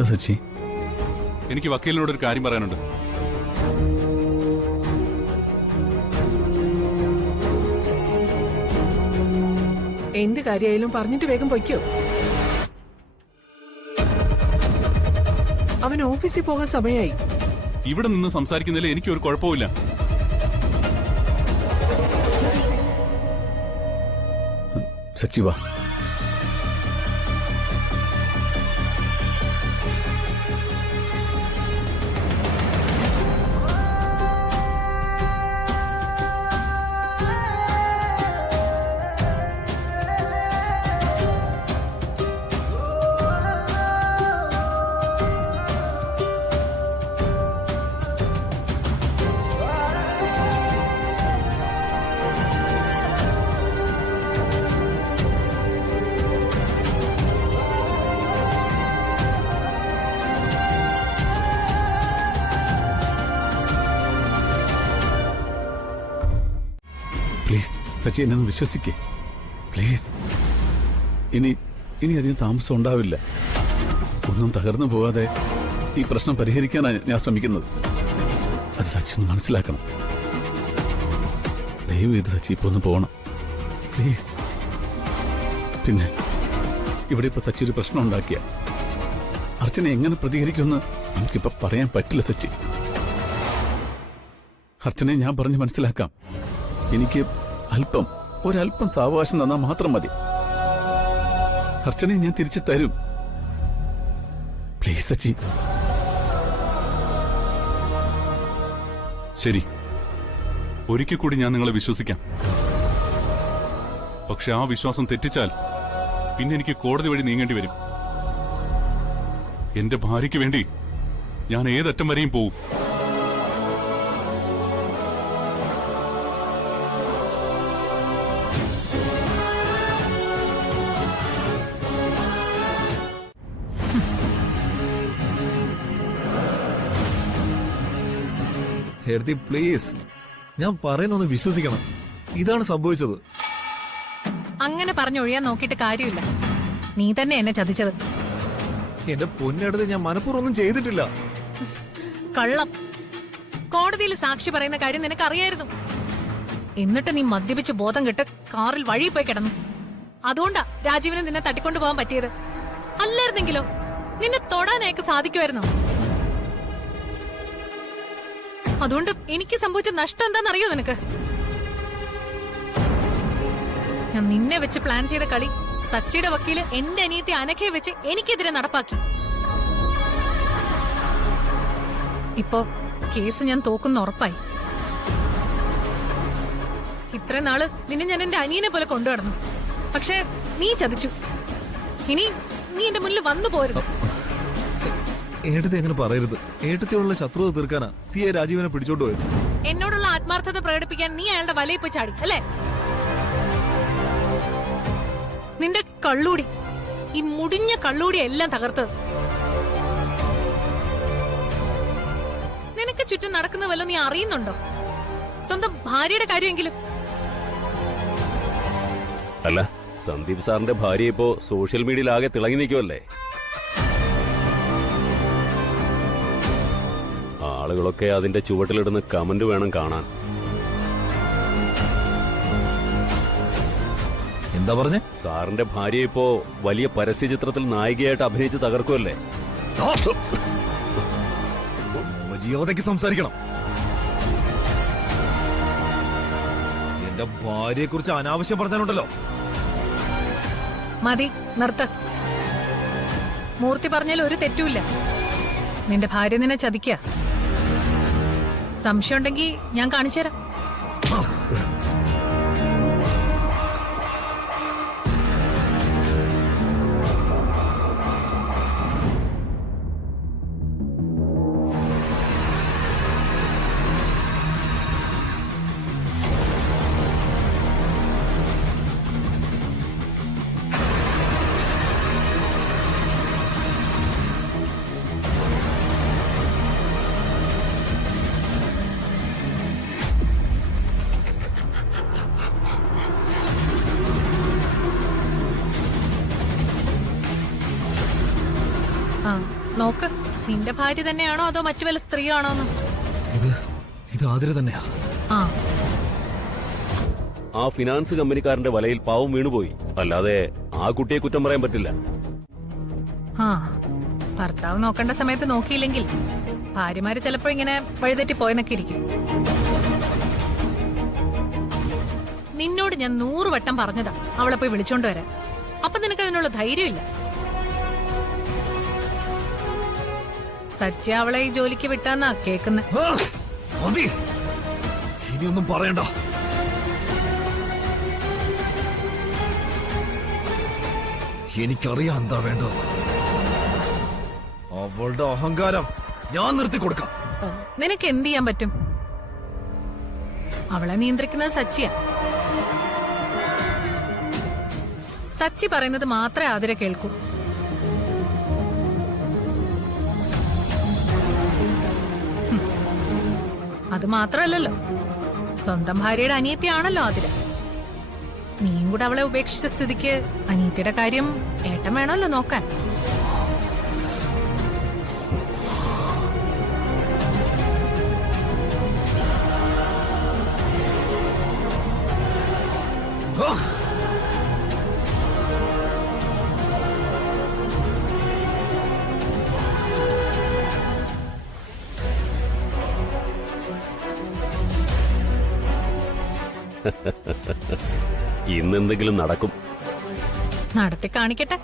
എന്താ സച്ചി? എനിക്ക് വക്കീലിനോട് ഒരു കാര്യം പറയാനുണ്ട്. എന്ത് കാര്യമായാലും പറഞ്ഞിട്ട് വേഗം പൊയ്ക്കോ. അവൻ ഓഫീസിൽ പോകാൻ സമയമായി. ഇവിടെ നിന്ന് സംസാരിക്കുന്നതിൽ എനിക്കൊരു കുഴപ്പമില്ല. സച്ചി വാ. പ്ലീസ് സച്ചി, എന്നെ വിശ്വസിക്കേ പ്ലീസ്. ഇനി അധികം താമസം ഉണ്ടാവില്ല. ഒന്നും തകർന്നു പോകാതെ ഈ പ്രശ്നം പരിഹരിക്കാനാണ് ഞാൻ ശ്രമിക്കുന്നത്. അത് സച്ചി ഒന്ന് മനസ്സിലാക്കണം. ദയവ് ചെയ്ത് സച്ചി ഇപ്പൊ ഒന്ന് പോകണം പ്ലീസ്. പിന്നെ ഇവിടെ ഇപ്പൊ സച്ചി ഒരു പ്രശ്നം ഉണ്ടാക്കിയ അർച്ചന എങ്ങനെ പ്രതികരിക്കുമെന്ന് നമുക്കിപ്പോ പറയാൻ പറ്റില്ല സച്ചി. അർച്ചനയെ ഞാൻ പറഞ്ഞ് മനസ്സിലാക്കാം. എനിക്ക് ഒരല്പം സാവകാശം തന്നാൽ മാത്രം മതി. അർച്ചനയെ ഞാൻ തിരിച്ചു തരും. പ്ലീസ് സച്ചി. ശരി, ഒരിക്കൽ കൂടി ഞാൻ നിങ്ങളെ വിശ്വസിക്കാം. പക്ഷെ ആ വിശ്വാസം തെറ്റിച്ചാൽ പിന്നെ എനിക്ക് കോടതി വഴി നീങ്ങേണ്ടി വരും. എന്റെ ഭാര്യയ്ക്ക് വേണ്ടി ഞാൻ ഏതറ്റം വരെയും പോവും. ഹെർത്തി പ്ലീസ്, ഞാൻ പറയുന്നൊന്ന് വിശ്വസിക്കണം. ഇതാണ് സംഭവിച്ചത്. അങ്ങനെ പറഞ്ഞൊഴിയാൻ നോക്കിയിട്ട് കാര്യമില്ല. നീ തന്നെ എന്നെ ചതിച്ചത്. എന്റെ പൊന്നെടുത്ത് ഞാൻ മനഃപൂർവ്വം ഒന്നും ചെയ്തിട്ടില്ല. കള്ളം. കോടതിയിൽ സാക്ഷി പറയുന്ന കാര്യം നിനക്കറിയായിരുന്നു. എന്നിട്ട് നീ മദ്യപിച്ച് ബോധം കെട്ട് കാറിൽ വഴി പോയി കിടന്നു. അതുകൊണ്ടാ രാജീവിനെ നിന്നെ തട്ടിക്കൊണ്ടു പോകാൻ പറ്റിയത്. അല്ലായിരുന്നെങ്കിലോ നിന്നെ തൊടാൻ അയാൾക്ക് സാധിക്കുമായിരുന്നോ? അതുകൊണ്ട് എനിക്ക് സംഭവിച്ച നഷ്ടം എന്താണെന്നറിയോ നിനക്ക്? ഞാൻ നിന്നെ വെച്ച് പ്ലാൻ ചെയ്ത കളി സച്ചിയുടെ വക്കീല് എന്റെ അനിയത്തെ അനഘയെ വെച്ച് എനിക്കെതിരെ നടപ്പാക്കി. ഇപ്പോ കേസ് ഞാൻ തോക്കുന്ന ഉറപ്പായി. ഇത്രയും നാള് നിന്നെ ഞാൻ എന്റെ അനിയനെ പോലെ കൊണ്ടുനടന്നു. പക്ഷെ നീ ചതിച്ചു. ഇനി നീ എന്റെ മുന്നിൽ വന്നു പോരുത്. ഏട്ടത്തി എങ്ങനെ പറയരുത്. ഏട്ടത്തിയോടുള്ള ശത്രുത തീർക്കാനാ സിയെ രാജീവനെ പിടിച്ചോണ്ട് പോയത്. എന്നോടുള്ള ആത്മാർത്ഥത പ്രകടിപ്പിക്കാൻ നീ അയാളുടെ വലയിൽ പോയി ചാടി അല്ലേ? നിന്റെ കള്ളൂടി, ഈ മുടിഞ്ഞ കള്ളൂടി എല്ലാം തകർത്തത്. നിനക്ക് ചുറ്റും നടക്കുന്ന വല്ല നീ അറിയുന്നുണ്ടോ? സ്വന്തം ഭാര്യയുടെ കാര്യമെങ്കിലും. അല്ല, സന്ദീപ് സാറിന്റെ ഭാര്യ ഇപ്പോ സോഷ്യൽ മീഡിയയിൽ ആകെ തിളങ്ങി നിൽക്കുമല്ലേ? ആളുകളൊക്കെ അതിന്റെ ചുവട്ടിലിടുന്ന കമന്റ് വേണം കാണാൻ. എന്താ പറഞ്ഞേ? സാറിന്റെ ഭാര്യ ഇപ്പോ വലിയ പരസ്യ ചിത്രത്തിൽ നായികയായിട്ട് അഭിനയിച്ച് തകർക്കുമല്ലേ? മര്യാദയ്ക്ക് സംസാരിക്കണം. എന്റെ ഭാര്യയെ കുറിച്ച് അനാവശ്യം പറഞ്ഞാലുണ്ടല്ലോ. മതി, നിർത്ത്. മൂർത്തി പറഞ്ഞാൽ ഒരു തെറ്റുമില്ല. നിന്റെ ഭാര്യ നിന്നെ ചതിക്കുക. സംശയം ഉണ്ടെങ്കിൽ ഞാൻ കാണിച്ചുതരാം. നോക്ക്, നിന്റെ ഭാര്യ തന്നെയാണോ അതോ മറ്റു വല്ല സ്ത്രീയാണോ എന്ന്. ഇത് ആതിര തന്നെയാ. ആ, ആ ഫിനാൻസ് കമ്പനിക്കാരന്റെ വലയിൽ പാവം വീണുപോയി. അല്ലാതെ ആ കുട്ടിയെ കുറ്റം പറയാൻ പറ്റില്ല. ആ, ഭർത്താവ് നോക്കേണ്ട സമയത്ത് നോക്കിയില്ലെങ്കിൽ ഭാര്യമാര് ചിലപ്പോ ഇങ്ങനെ വഴിതെറ്റി പോയെന്നൊക്കെ ഇരിക്കും. നിന്നോട് ഞാൻ 100 വട്ടം പറഞ്ഞതാ അവളെ പോയി വിളിച്ചോണ്ട് വരാൻ. അപ്പൊ നിനക്ക് അതിനുള്ള ധൈര്യമില്ല. സത്യ അവളെ ഈ ജോലിക്ക് വിട്ടാന്നാ കേക്കുന്നെ. ആ, മതി. ഇനിയൊന്നും പറയണ്ട. എനിക്കറിയാം എന്താ വേണ്ടത്. അവളുടെ അഹങ്കാരം ഞാൻ നിർത്തി കൊടുക്കാം. നിനക്ക് എന്ത് ചെയ്യാൻ പറ്റും? അവളെ നിയന്ത്രിക്കുന്നത് സച്ചിയ. സച്ചി പറയുന്നത് മാത്രമേ ആതിര കേൾക്കൂ. അത് മാത്രമല്ലല്ലോ, സ്വന്തം ഭാര്യയുടെ അനിയത്തിയാണല്ലോ ആതിര. നീയും കൂടെ അവളെ ഉപേക്ഷിച്ച സ്ഥിതിക്ക് അനിയത്തിയുടെ കാര്യം ഏട്ടൻ വേണമല്ലോ നോക്കാൻ. ആ, ഇന്നെന്തെങ്കിലും നടക്കും. നടത്തി കാണിക്കട്ടെ.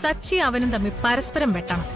സച്ചി അവനും തമ്മിൽ പരസ്പരം വെട്ടണം.